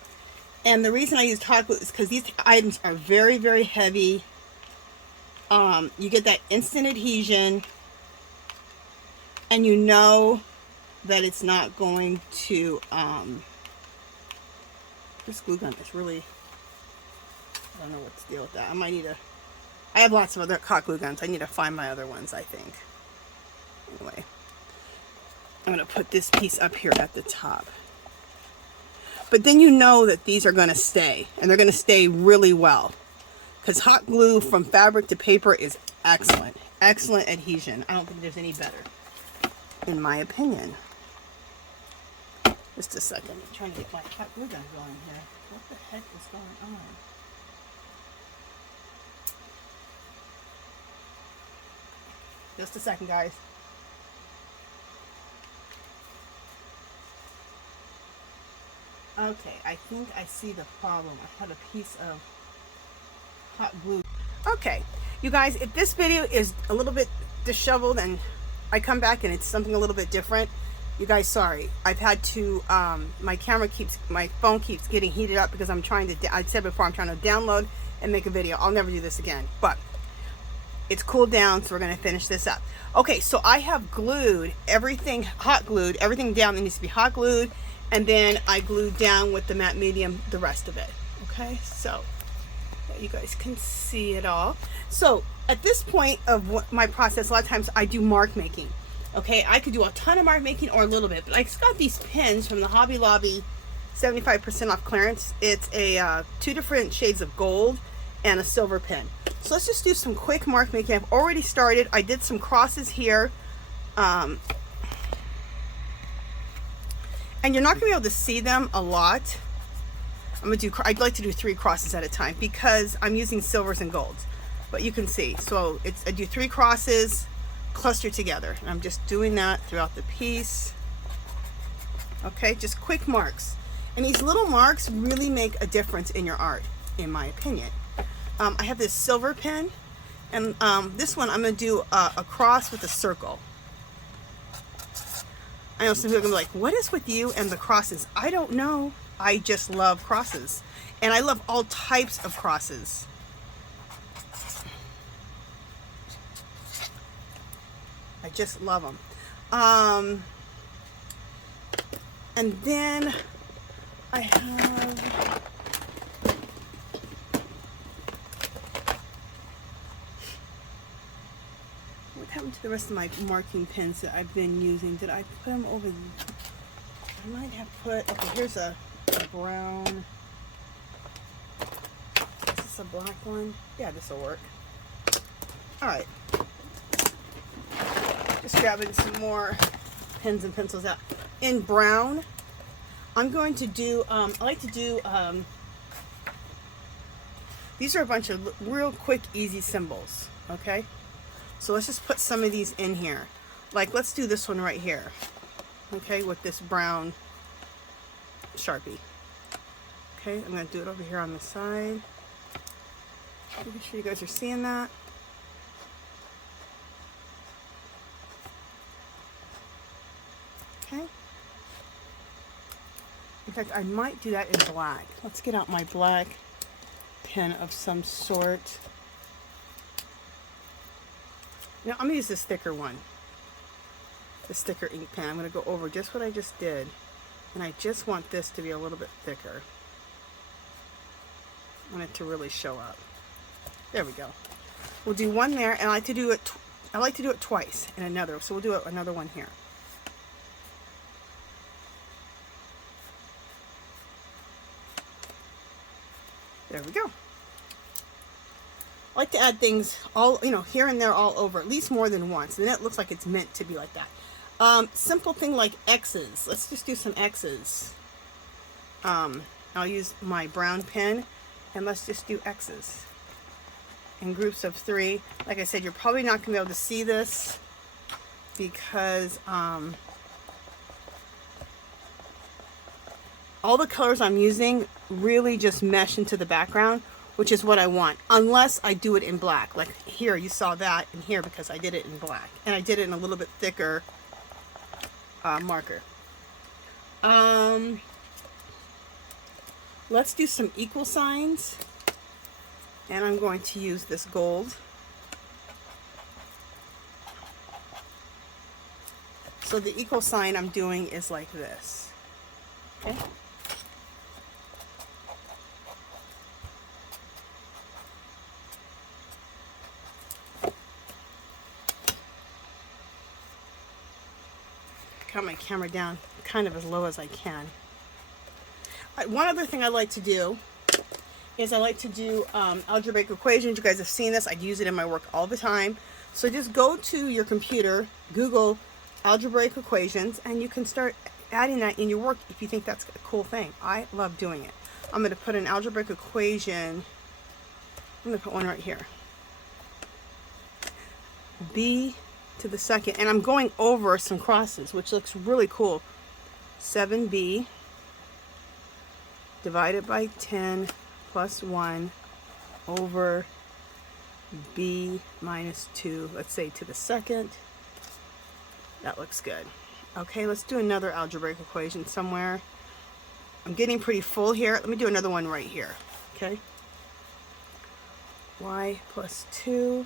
And the reason I used hot glue is because these items are very, very heavy. You get that instant adhesion, and you know that it's not going to, this glue gun is really, I don't know what to deal with that. I might need to, I have lots of other hot glue guns. I need to find my other ones, I think. Anyway, I'm going to put this piece up here at the top. But then you know that these are going to stay, and they're going to stay really well. Because hot glue from fabric to paper is excellent. Excellent adhesion. I don't think there's any better, in my opinion. Just a second. I'm trying to get my hot glue gun going here. What the heck is going on? Just a second, guys. Okay, I think I see the problem. I had a piece of hot glue. Okay, you guys, if this video is a little bit disheveled and I come back and it's something a little bit different, you guys, sorry. I've had to, my phone keeps getting heated up because I'm trying to, I said before, I'm trying to download and make a video. I'll never do this again, but it's cooled down, so we're going to finish this up. Okay, so I have glued everything, hot glued everything down that needs to be hot glued, and then I glued down with the matte medium the rest of it. Okay, so you guys can see it all. So at this point of my process, a lot of times I do mark making. Okay, I could do a ton of mark making or a little bit, but I just got these pins from the Hobby Lobby 75% off clearance. It's a 2 different shades of gold and a silver pin. So let's just do some quick mark making. I've already started. I did some crosses here. And you're not going to be able to see them a lot. I'd like to do 3 crosses at a time because I'm using silvers and golds. But you can see. So I do 3 crosses clustered together. And I'm just doing that throughout the piece. Okay, just quick marks. And these little marks really make a difference in your art, in my opinion. I have this silver pin, and this one I'm going to do a cross with a circle. I know some people are going to be like, what is with you and the crosses? I don't know. I just love crosses. And I love all types of crosses. I just love them. And then I have... What happened to the rest of my marking pins that I've been using? Did I put them over? I might have put, okay, here's a brown. Is this a black one? Yeah, this will work. Alright. Just grabbing some more pens and pencils out. in brown, I'm going to do, I like to do, these are a bunch of real quick, easy symbols, okay? So let's just put some of these in here. Like, let's do this one right here, okay, with this brown Sharpie. Okay, I'm going to do it over here on the side. Make sure you guys are seeing that. Okay. In fact, I might do that in black. Let's get out my black pen of some sort. Now, I'm going to use this thicker one. This thicker ink pen. I'm going to go over just what I just did. And I just want this to be a little bit thicker. I want it to really show up. There we go. We'll do one there, and I like to do it twice in another. So we'll do another one here. There we go. I like to add things all, here and there all over, at least more than once. And then it looks like it's meant to be like that. Simple thing like X's. Let's just do some X's. I'll use my brown pen, and let's just do X's in groups of 3. Like I said, you're probably not going to be able to see this because all the colors I'm using really just mesh into the background, which is what I want, unless I do it in black. Like here, you saw that in here because I did it in black, and I did it in a little bit thicker marker. Let's do some equal signs, and I'm going to use this gold. So the equal sign I'm doing is like this. Okay. Got my camera down kind of as low as I can. One other thing I like to do is I like to do algebraic equations. You guys have seen this. I use it in my work all the time. So just go to your computer, Google algebraic equations, and you can start adding that in your work if you think that's a cool thing. I love doing it. I'm going to put an algebraic equation. I'm going to put one right here. B to the second, and I'm going over some crosses, which looks really cool. 7b divided by 10 plus 1 over b minus 2, let's say to the second. That looks good. Okay, let's do another algebraic equation somewhere. I'm getting pretty full here. Let me do another one right here. Okay, y plus 2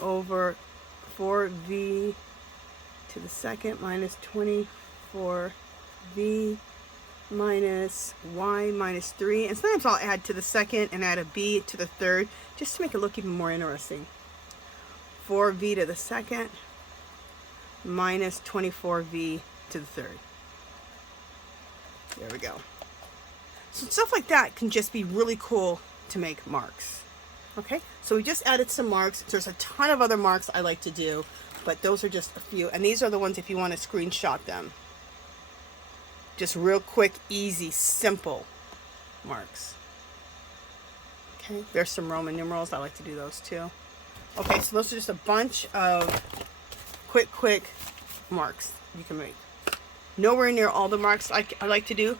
over 4v to the second minus 24v minus y minus 3. And sometimes I'll add to the second and add a b to the third just to make it look even more interesting. 4v to the second minus 24v to the third. There we go. So stuff like that can just be really cool to make marks. Okay, so we just added some marks. There's a ton of other marks I like to do, but those are just a few. And these are the ones if you want to screenshot them. Just real quick, easy, simple marks. Okay, there's some Roman numerals. I like to do those too. Okay, so those are just a bunch of quick marks you can make. Nowhere near all the marks I like to do.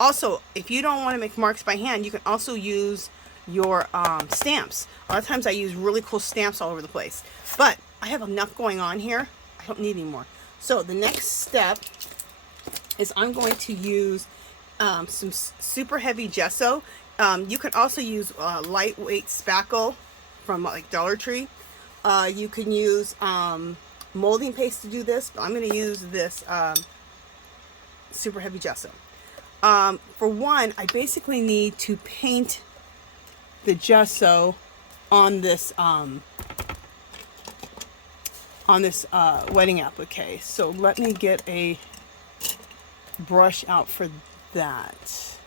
Also, if you don't want to make marks by hand, you can also use your stamps. A lot of times I use really cool stamps all over the place, but I have enough going on here. I don't need any more. So the next step is I'm going to use some super heavy gesso. You can also use lightweight spackle from like Dollar Tree. You can use molding paste to do this, but I'm going to use this super heavy gesso. For one, I basically need to paint the gesso on this wedding applique. So let me get a brush out for that.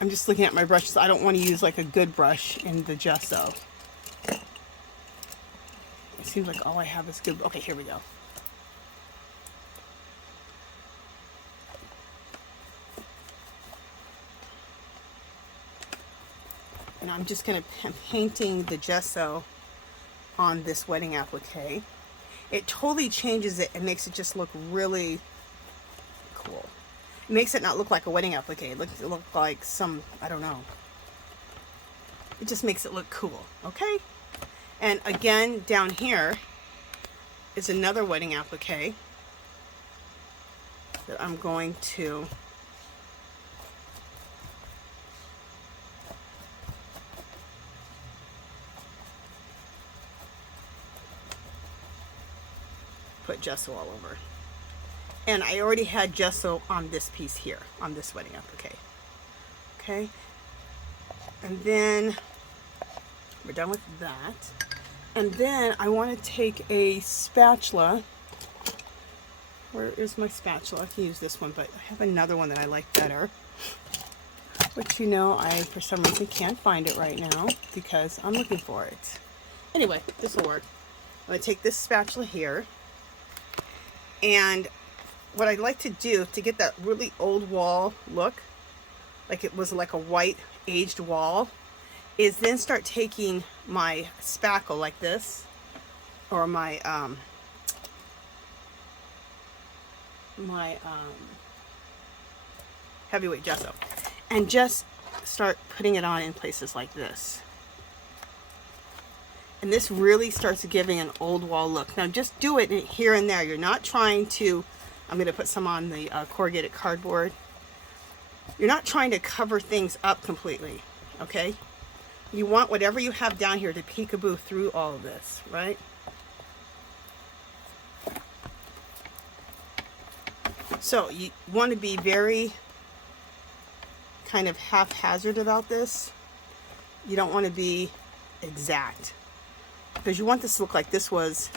I'm just looking at my brushes. I don't want to use like a good brush in the gesso. It seems like all I have is good. Okay, here we go. And I'm just going to painting the gesso on this wedding applique. It totally changes it and makes it just look really cool. It makes it not look like a wedding applique. It look like some, I don't know. It just makes it look cool, okay? And again, down here is another wedding applique that I'm going to put gesso all over. And I already had gesso on this piece here, on this wedding applique. Okay, and then we're done with that. And then I want to take a spatula. Where is my spatula? I can use this one, but I have another one that I like better. Which, you know, I for some reason can't find it right now because I'm looking for it. Anyway, this will work. I'm going to take this spatula here. And what I'd like to do to get that really old wall look, like it was like a white aged wall, is then start taking my spackle like this, or my heavyweight gesso, and just start putting it on in places like this. And this really starts giving an old wall look. Now just do it here and there. You're not trying to, I'm going to put some on the corrugated cardboard. You're not trying to cover things up completely, okay? You want whatever you have down here to peekaboo through all of this, right? So you want to be very kind of haphazard about this. You don't want to be exact, because you want this to look like this was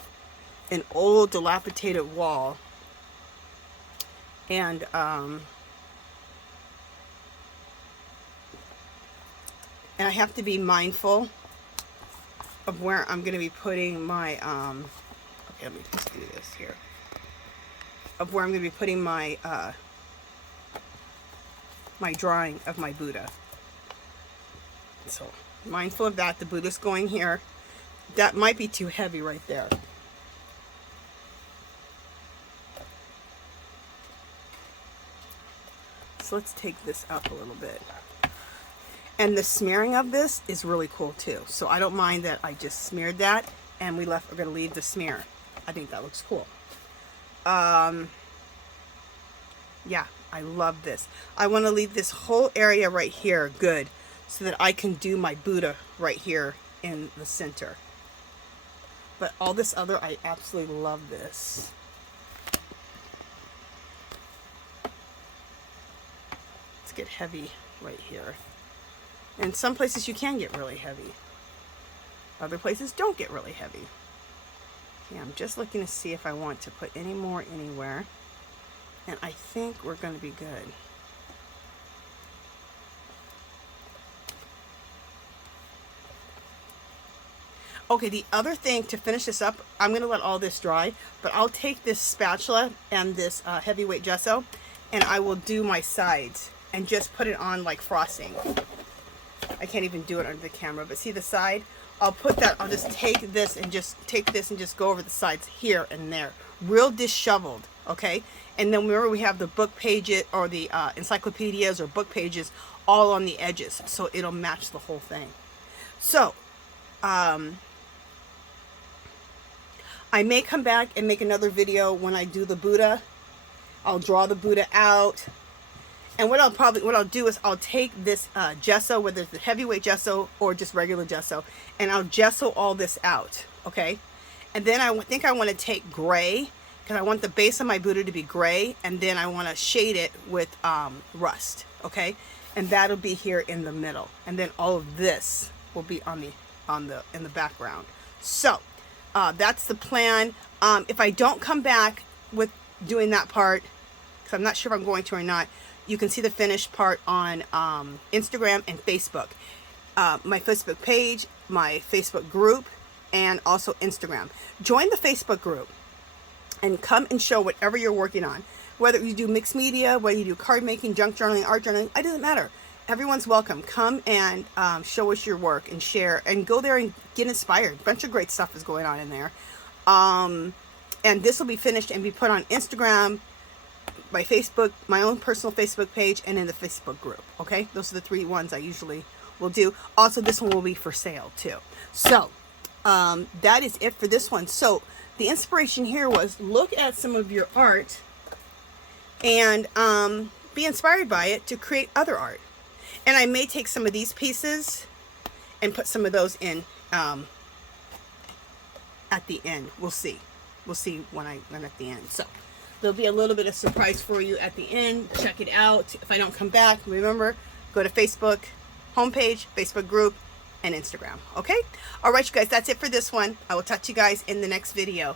an old dilapidated wall. And I have to be mindful of where I'm going to be putting my, okay, let me just do this here, of where I'm going to be putting my, my drawing of my Buddha. So, mindful of that. The Buddha's going here. That might be too heavy right there. So let's take this up a little bit. And the smearing of this is really cool too. So I don't mind that I just smeared that, and we're going to leave the smear. I think that looks cool. Yeah, I love this. I want to leave this whole area right here good, so that I can do my Buddha right here in the center. But all this other, I absolutely love this. Let's get heavy right here. And some places you can get really heavy. Other places don't get really heavy. Okay, I'm just looking to see if I want to put any more anywhere. And I think we're going to be good. Okay, the other thing to finish this up, I'm going to let all this dry, but I'll take this spatula and this heavyweight gesso, and I will do my sides and just put it on like frosting. I can't even do it under the camera, but see the side? I'll put that, I'll just take this and just go over the sides here and there. Real disheveled, okay? And then remember, we have the book pages, or the encyclopedias or book pages all on the edges, so it'll match the whole thing. So, I may come back and make another video when I do the Buddha. I'll draw the Buddha out. And what I'll do is I'll take this gesso, whether it's the heavyweight gesso or just regular gesso, and I'll gesso all this out, okay? And then I think I want to take gray, because I want the base of my Buddha to be gray, and then I want to shade it with rust, okay? And that'll be here in the middle, and then all of this will be in the background. So that's the plan. If I don't come back with doing that part, because I'm not sure if I'm going to or not, you can see the finished part on Instagram and Facebook. My Facebook page, my Facebook group, and also Instagram. Join the Facebook group and come and show whatever you're working on. Whether you do mixed media, whether you do card making, junk journaling, art journaling, it doesn't matter. Everyone's welcome. Come and show us your work and share, and go there and get inspired. A bunch of great stuff is going on in there. And this will be finished and be put on Instagram, my Facebook, my own personal Facebook page, and in the Facebook group. Okay, those are the 3 ones I usually will do. Also, this one will be for sale too. So that is it for this one. So the inspiration here was, look at some of your art and be inspired by it to create other art. And I may take some of these pieces and put some of those in at the end. We'll see. We'll see when I'm at the end. So there'll be a little bit of surprise for you at the end. Check it out. If I don't come back, remember, go to Facebook homepage, Facebook group, and Instagram. Okay? All right, you guys, that's it for this one. I will talk to you guys in the next video.